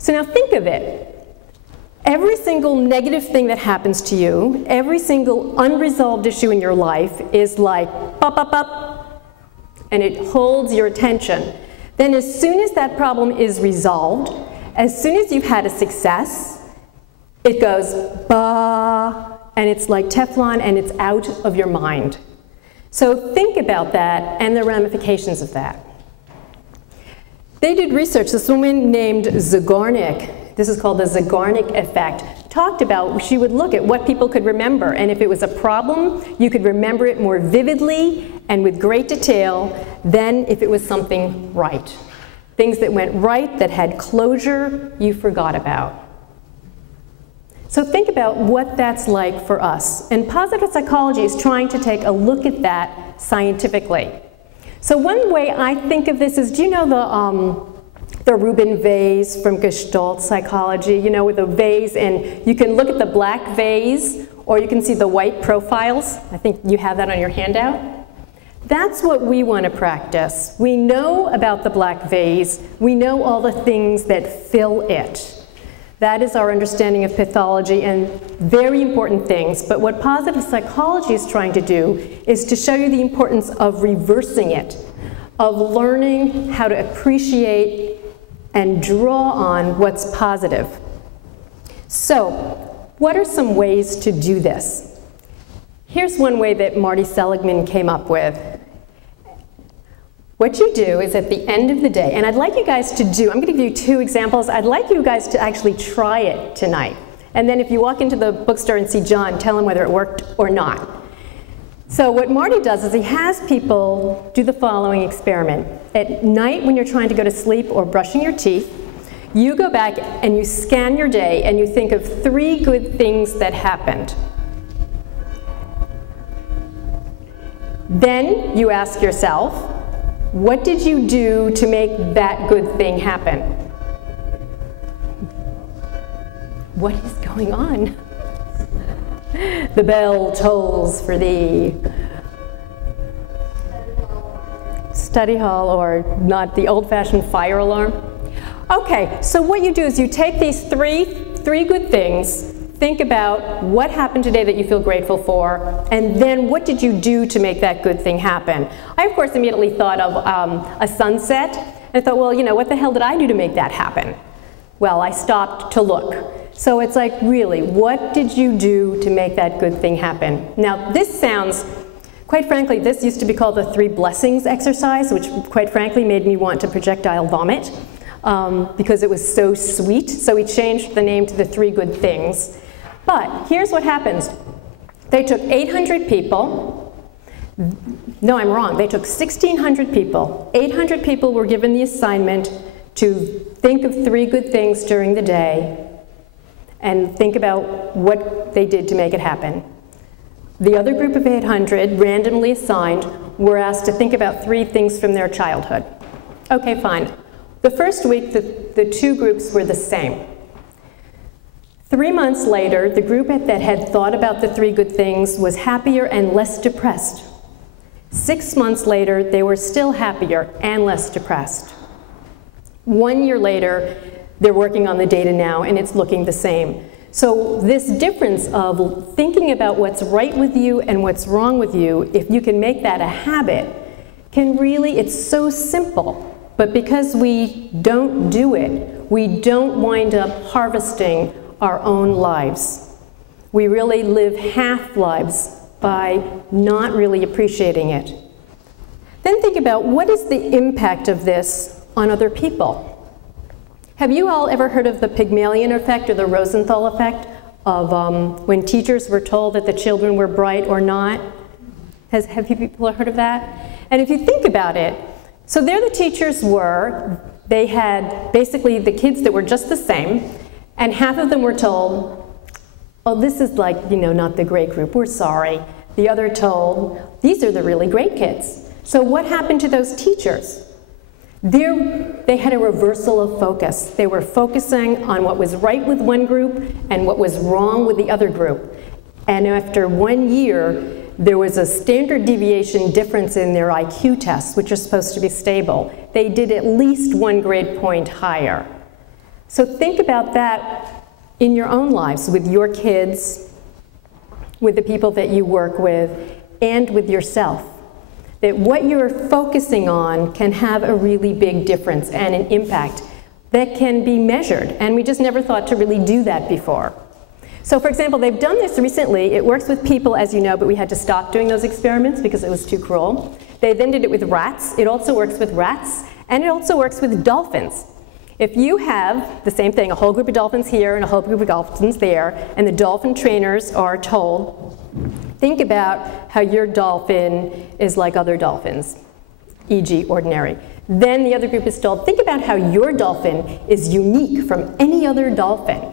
So now think of it. Every single negative thing that happens to you, every single unresolved issue in your life is like, pop, pop, pop, and it holds your attention. Then as soon as that problem is resolved, as soon as you've had a success, it goes, bah, and it's like Teflon and it's out of your mind. So think about that and the ramifications of that. They did research. This woman named Garnock, this is called the Garnock Effect, talked about, she would look at what people could remember, and if it was a problem, you could remember it more vividly and with great detail than if it was something right. Things that went right, that had closure, you forgot about. So think about what that's like for us. And positive psychology is trying to take a look at that scientifically. So one way I think of this is, do you know the Rubin vase from Gestalt psychology, you know, with the vase, and you can look at the black vase, or you can see the white profiles. I think you have that on your handout. That's what we want to practice. We know about the black vase. We know all the things that fill it. That is our understanding of pathology, and very important things. But what positive psychology is trying to do is to show you the importance of reversing it, of learning how to appreciate and draw on what's positive. So, what are some ways to do this? Here's one way that Marty Seligman came up with. What you do is at the end of the day, and I'd like you guys to do, I'm going to give you 2 examples. I'd like you guys to actually try it tonight. And then if you walk into the bookstore and see John, tell him whether it worked or not. So what Marty does is he has people do the following experiment. At night when you're trying to go to sleep or brushing your teeth, you go back and you scan your day and you think of 3 good things that happened. Then you ask yourself, what did you do to make that good thing happen? What is going on? The bell tolls for thee. Study hall, or not the old-fashioned fire alarm. Okay, so what you do is you take these three good things, think about what happened today that you feel grateful for, and then what did you do to make that good thing happen? I, of course, immediately thought of a sunset, and I thought, well, you know, what the hell did I do to make that happen? Well, I stopped to look. So it's like, really, what did you do to make that good thing happen? Now, this sounds, quite frankly, this used to be called the 3 blessings exercise, which quite frankly made me want to projectile vomit because it was so sweet. So we changed the name to the 3 good things. But here's what happens. They took 800 people. No, I'm wrong. They took 1,600 people. 800 people were given the assignment to think of 3 good things during the day and think about what they did to make it happen. The other group of 800, randomly assigned, were asked to think about 3 things from their childhood. Okay, fine. The first week, the 2 groups were the same. 3 months later, the group that had thought about the 3 good things was happier and less depressed. 6 months later, they were still happier and less depressed. 1 year later, they're working on the data now, and it's looking the same. So this difference of thinking about what's right with you and what's wrong with you, if you can make that a habit, can really, it's so simple. But because we don't do it, we don't wind up harvesting our own lives. We really live half lives by not really appreciating it. Then think about, what is the impact of this on other people? Have you all ever heard of the Pygmalion effect or the Rosenthal effect of when teachers were told that the children were bright or not? Have you people heard of that? And if you think about it, so there the teachers were, they had basically the kids that were just the same, and half of them were told, oh, this is like, you know, not the great group, we're sorry. The other told, these are the really great kids. So what happened to those teachers? They had a reversal of focus. They were focusing on what was right with one group and what was wrong with the other group. And after 1 year, there was a standard deviation difference in their IQ tests, which are supposed to be stable. They did at least 1 grade point higher. So think about that in your own lives, with your kids, with the people that you work with, and with yourself. That what you're focusing on can have a really big difference and an impact that can be measured, and we just never thought to really do that before. So for example, they've done this recently. It works with people, as you know, but we had to stop doing those experiments because it was too cruel. They then did it with rats. It also works with rats, and it also works with dolphins. If you have the same thing, a whole group of dolphins here and a whole group of dolphins there, and the dolphin trainers are told, think about how your dolphin is like other dolphins, e.g. ordinary. Then the other group is told, think about how your dolphin is unique from any other dolphin.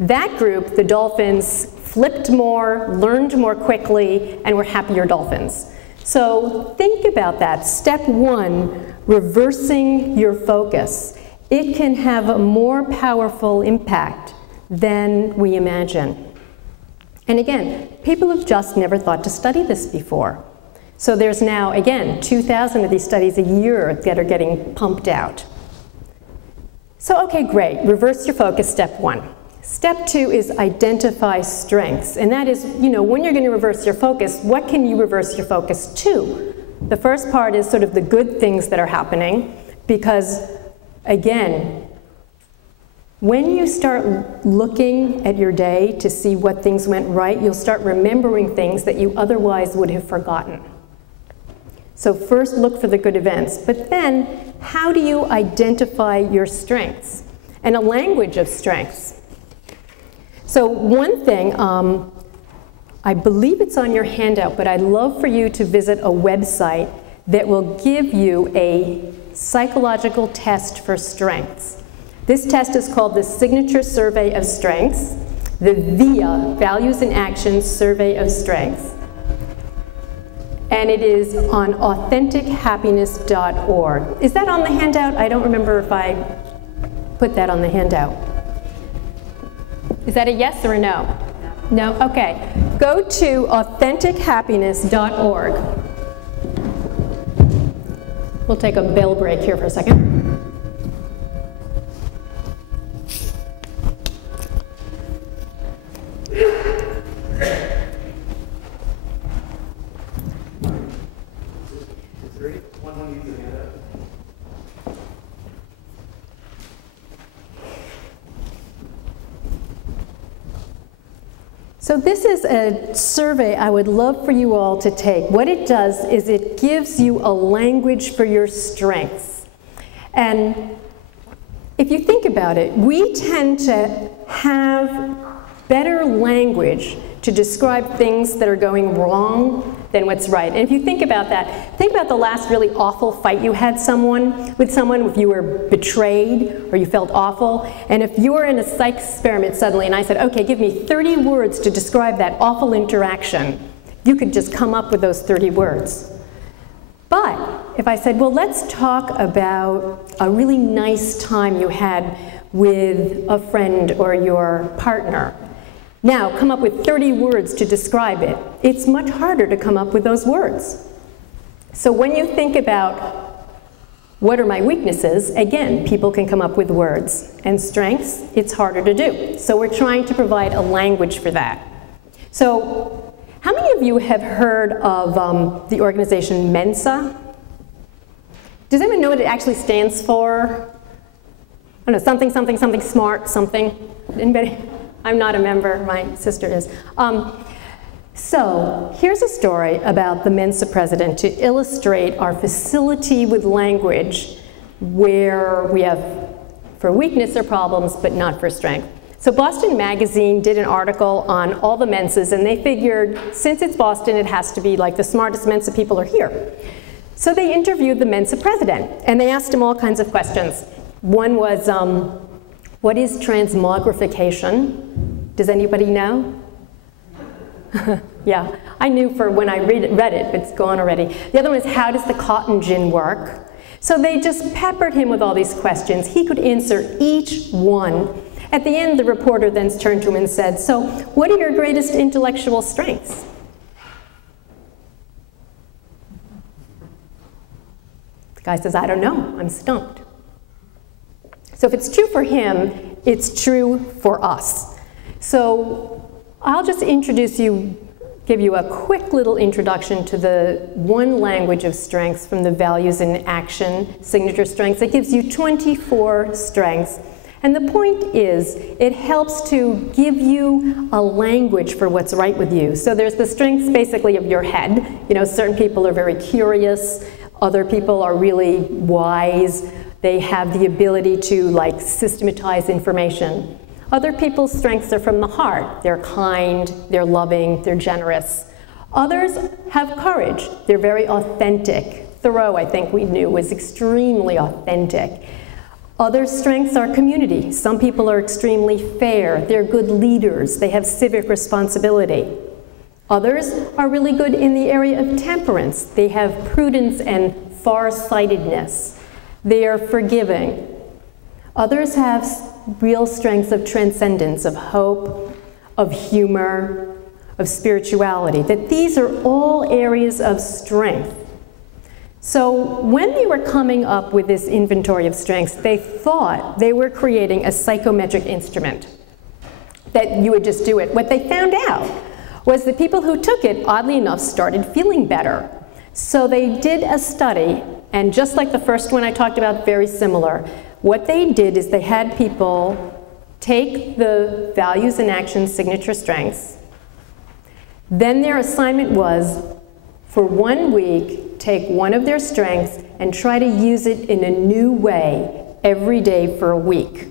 That group, the dolphins, flipped more, learned more quickly, and were happier dolphins. So think about that. Step one, reversing your focus. It can have a more powerful impact than we imagine. And again, people have just never thought to study this before. So there's now, again, 2,000 of these studies a year that are getting pumped out. So okay, great, reverse your focus, step one. Step two is identify strengths, and that is, you know, when you're going to reverse your focus, what can you reverse your focus to? The first part is sort of the good things that are happening, because, again, when you start looking at your day to see what things went right, you'll start remembering things that you otherwise would have forgotten. So first look for the good events, but then how do you identify your strengths? And a language of strengths. So one thing, I believe it's on your handout, but I'd love for you to visit a website that will give you a psychological test for strengths. This test is called the Signature Survey of Strengths, the VIA, Values and Actions Survey of Strengths. And it is on AuthenticHappiness.org. Is that on the handout? I don't remember if I put that on the handout. Is that a yes or a no? No? Okay. Go to AuthenticHappiness.org. We'll take a bell break here for a second. So this is a survey I would love for you all to take. What it does is it gives you a language for your strengths. And if you think about it, we tend to have better language to describe things that are going wrong than what's right. And if you think about that, think about the last really awful fight you had with someone, if you were betrayed or you felt awful. And if you were in a psych experiment suddenly and I said, okay, give me 30 words to describe that awful interaction, you could just come up with those 30 words. But if I said, well, let's talk about a really nice time you had with a friend or your partner. Now, come up with 30 words to describe it. It's much harder to come up with those words. So when you think about what are my weaknesses, again, people can come up with words. And strengths, it's harder to do. So we're trying to provide a language for that. So how many of you have heard of the organization Mensa? Does anyone know what it actually stands for? I don't know, something, something, something smart, something. Anybody? I'm not a member, my sister is. So here's a story about the Mensa president to illustrate our facility with language where we have for weakness or problems, but not for strength. So Boston Magazine did an article on all the Mensas, and they figured since it's Boston, it has to be like the smartest Mensa people are here. So they interviewed the Mensa president, and they asked him all kinds of questions. One was, what is transmogrification? Does anybody know? Yeah, I knew for when I read it, but it's gone already. The other one is, how does the cotton gin work? So they just peppered him with all these questions. He could answer each one. At the end, the reporter then turned to him and said, so what are your greatest intellectual strengths? The guy says, I don't know, I'm stumped. So if it's true for him, it's true for us. So I'll just give you a quick little introduction to the one language of strengths from the values in action signature strengths. It gives you 24 strengths. And the point is, it helps to give you a language for what's right with you. So there's the strengths basically of your head. You know, certain people are very curious, other people are really wise, they have the ability to like systematize information. Other people's strengths are from the heart. They're kind, they're loving, they're generous. Others have courage. They're very authentic. Thoreau, I think we knew, was extremely authentic. Other strengths are community. Some people are extremely fair. They're good leaders. They have civic responsibility. Others are really good in the area of temperance. They have prudence and far-sightedness. They are forgiving. Others have real strengths of transcendence, of hope, of humor, of spirituality, that these are all areas of strength. So when they were coming up with this inventory of strengths, they thought they were creating a psychometric instrument, that you would just do it. What they found out was that people who took it, oddly enough, started feeling better. So they did a study, and just like the first one I talked about, very similar. What they did is they had people take the values and actions signature strengths. Then their assignment was, for 1 week, take one of their strengths and try to use it in a new way every day for a week.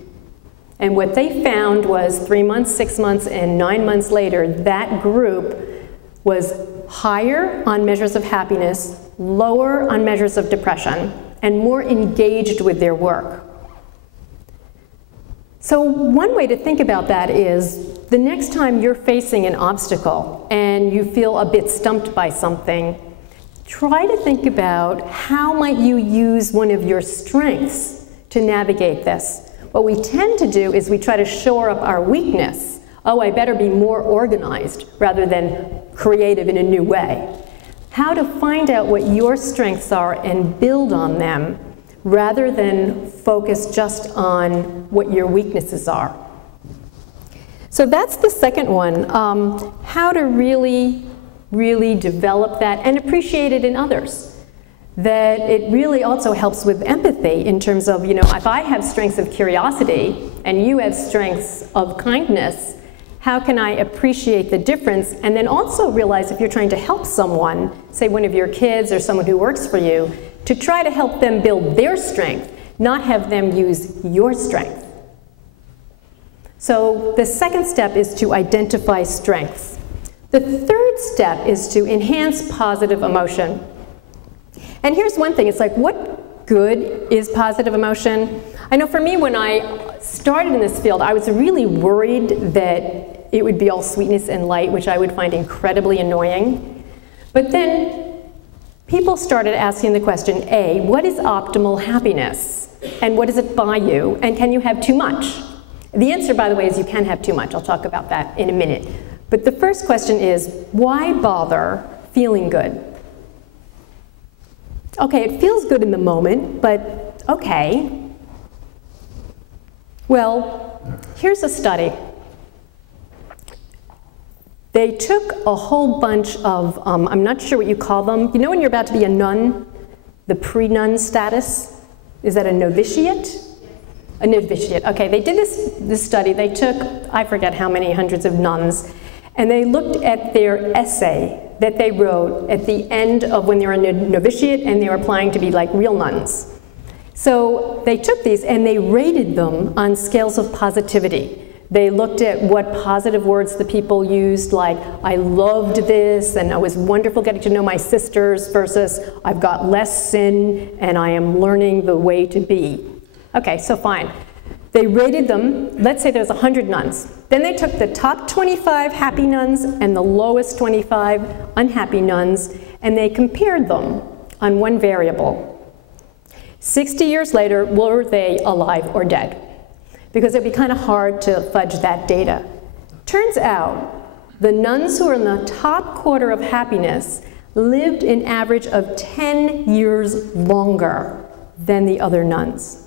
And what they found was 3 months, 6 months, and 9 months later, that group was higher on measures of happiness, lower on measures of depression, and more engaged with their work. So one way to think about that is, the next time you're facing an obstacle and you feel a bit stumped by something, try to think about how might you use one of your strengths to navigate this. What we tend to do is we try to shore up our weakness. Oh, I better be more organized rather than creative in a new way. How to find out what your strengths are and build on them rather than focus just on what your weaknesses are. So that's the second one, how to really develop that and appreciate it in others. That it really also helps with empathy in terms of, you know, if I have strengths of curiosity and you have strengths of kindness, how can I appreciate the difference? And then also realize if you're trying to help someone, say one of your kids or someone who works for you, to try to help them build their strength, not have them use your strength. So the second step is to identify strengths. The third step is to enhance positive emotion. And here's one thing, it's like, what good is positive emotion? I know for me, when I started in this field, I was really worried that it would be all sweetness and light, which I would find incredibly annoying. But then people started asking the question, A, what is optimal happiness? And what does it buy you? And can you have too much? The answer, by the way, is you can have too much. I'll talk about that in a minute. But the first question is, why bother feeling good? Okay, it feels good in the moment, but okay. Well, here's a study. They took a whole bunch of, I'm not sure what you call them. You know when you're about to be a nun, the pre-nun status? Is that a novitiate? A novitiate. Okay, they did this study. They took, I forget how many hundreds of nuns, and they looked at their essay that they wrote at the end of when they were a novitiate and they were applying to be like real nuns. So they took these and they rated them on scales of positivity. They looked at what positive words the people used, like, I loved this, and it was wonderful getting to know my sisters, versus I've got less sin, and I am learning the way to be. Okay, so fine. They rated them, let's say there's 100 nuns. Then they took the top 25 happy nuns and the lowest 25 unhappy nuns, and they compared them on one variable. 60 years later, were they alive or dead? Because it'd be kind of hard to fudge that data. Turns out, the nuns who are in the top quarter of happiness lived an average of 10 years longer than the other nuns.